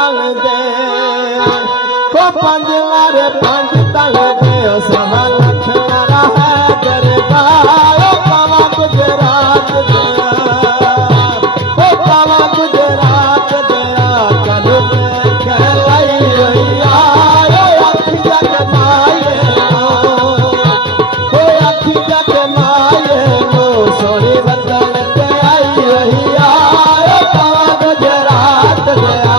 तंग दे को पंज लारे पंज तंग दे सवा लख लारा है दरबार पावा गुजरात दया ओ पावा गुजरात दया कनु कहलाई होइया अखी जग माए हो अखी जग माए लो सोनी बदल के आई होइया पावा गुजरात दया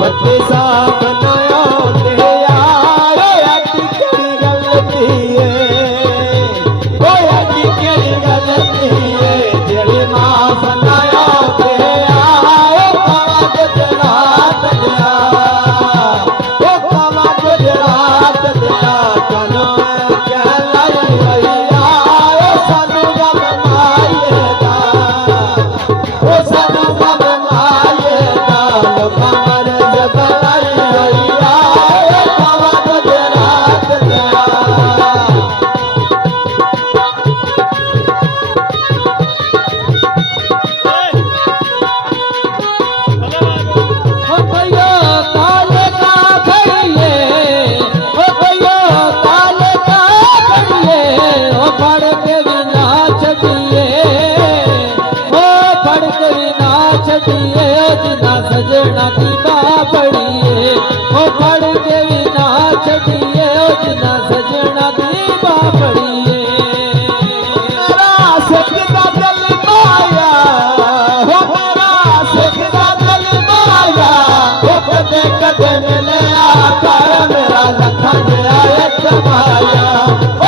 बच्चे साहब बनाया ते यारो अड्डी केड़ी गलती है ओ अड्डी केड़ी गलती है जेड़ी मां बनाया ते यारो पावा गुजरात दया ओ पावा गुजरात दया कनो कहलाई होइया सानू गम माए दा ओ सानू गम माए दा लोका सजना की बापड़िए ओ पढ़ के भी ना छटिए ओ जिना सजना की बापड़िए मेरा सिखदा दिल माया हो मेरा सिखदा दिल माया ओ कदे कदे मिले आकर मेरा लखा गया एक माया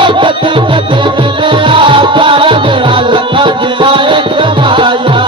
ओ कदे कदे मिले आकर मेरा लखा गया एक माया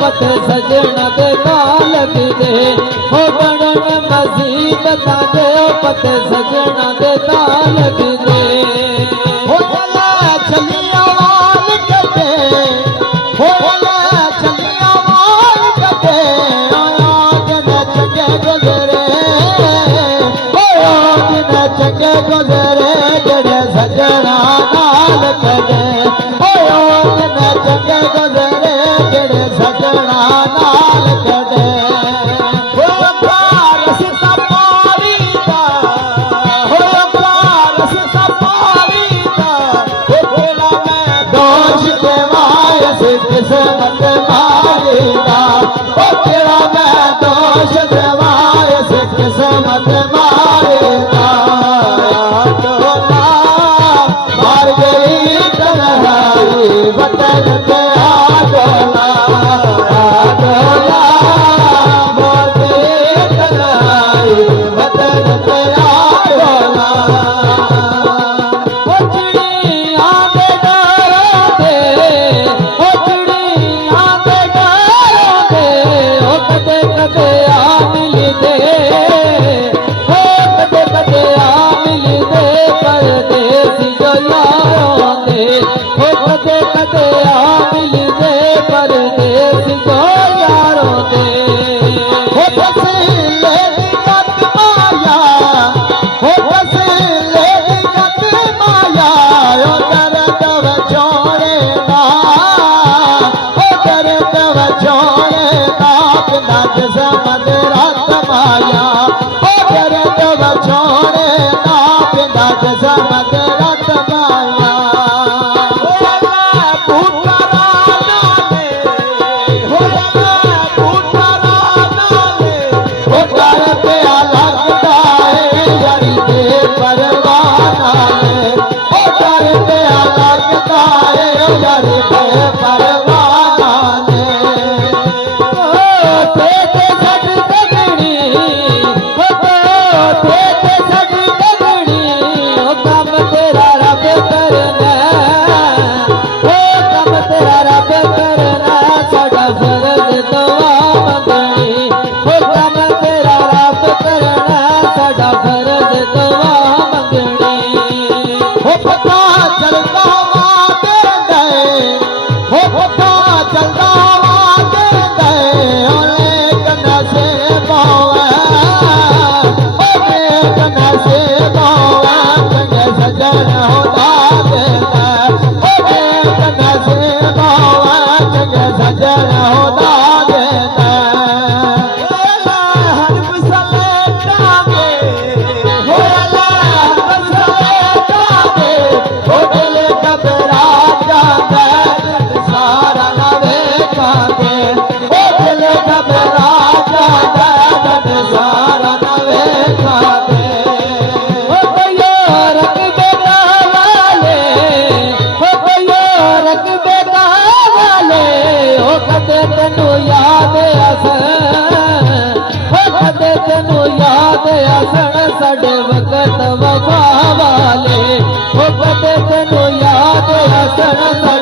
पत सजना दे लग दे हो बनन मसीबत दे पत सजना दे लग दे हो चला चलिया वाल कटे हो चला चलिया वाल कटे आया जन चके गुजरे किस्मत मारी दा ओ तेरा मैं दोष देवा इस किस्मत मारी दा डोला मार गई तन्हाई वतन पे आ डोला डोला मार गई तन्हाई वतन पे आ डोला ओ चिड़िया दे डारों ते ओ चिड़िया दे डारों ते ओ कदे कदे आ मिलदे ओ कदे कदे आ मिलदे परदेसी जो यारों दे ओ कदे कदे आ मिलदे परदेसी जो यारों दे ओ फसीले दी गत माया ओ फसीले दी गत माया ओ दर्द वछोड़े ना ओ दर्द वछोड़े ना बिना किस्मत रात माया ओ दर्द वछोड़े ना बिना किस्मत रात माया तेनू याद आसन साडे वक्त वफा वाले ओ कदे तेनू याद आसन